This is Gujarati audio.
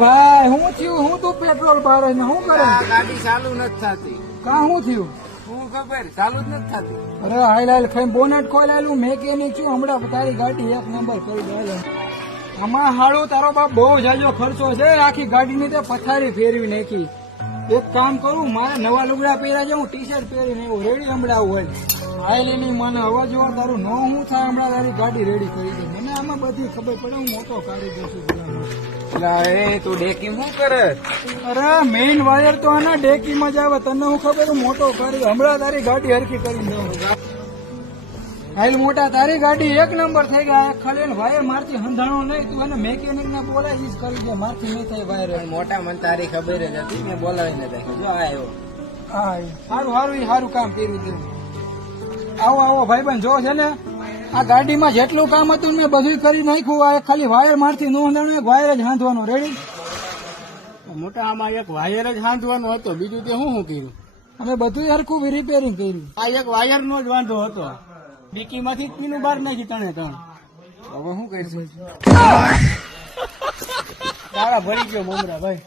ભાઈ હું થયું? હું તું પેટ્રોલ પાડે ને શું કરે? ગાડી ચાલુ નથી થતી. કા શું થયું? શું ખબર, ચાલુ જ નથી થતી. અરે હાલ હાલ ખાઈ બોનેટ ખોલાયેલું મેકેનિક છું હમણાં તારી ગાડી એક નંબર કરી દે. આમાં હાળું તારો બાપ બહુ જાજો ખર્ચો છે, આખી ગાડીની તે પથારી ફેરવી નાખી. એક કામ કરું, મારે નવા લુગડા પહેર્યા છે, હું ટી શર્ટ પહેરીને એવું રેડી હમણાં હોય આયલીની મને અવાજ જોવા તારું ન હું થાય હમણાં તારી ગાડી રેડી કરી દે. મને આમાં બધી ખબર પડે, હું મોટો કારીગર છું. એ તું ડેકી શું કરે? અરે મેઇન વાયર તો આના ડેકીમાં જ આવે, તને હું ખબર હું મોટો કરી હમણાં તારી ગાડી હરખી કરી દઉં. હાલ મોટા તારી ગાડી એક નંબર થઈ ગયા. ખાલી વાયર મારથી હંધાણો નહીં, તું એને મેકેનિક ને બોલાવી જ કરી દે, મારથી નહીં થાય વાયર. મોટા મને તારી ખબર જ હતી, મેં બોલાવીને રાખ્યો. જો આવ્યો. હા સારું સારું સારું કામ કર્યું તેવું. આવો આવો ભાઈબંધ, જો છે ને આ ગાડીમાં જેટલું કામ હતું મેં બધું કરી નાખ્યું. આ ખાલી વાયર મારથી નો હંધાણો, એક વાયર જ હાંધવાનો. રેડી? મોટા આમાં એક વાયર જ હાંધવાનો હતો, બીજું તે શું કર્યું? અમે બધું હરખું રિપેરિંગ કર્યું. આ એક વાયર નો જ વાંધો હતો, ડીકી માંથી પીનું બહાર નાખી તણે ત્રણ. હવે શું કરીશું? તારા ભરી ગયો મમરા ભાઈ.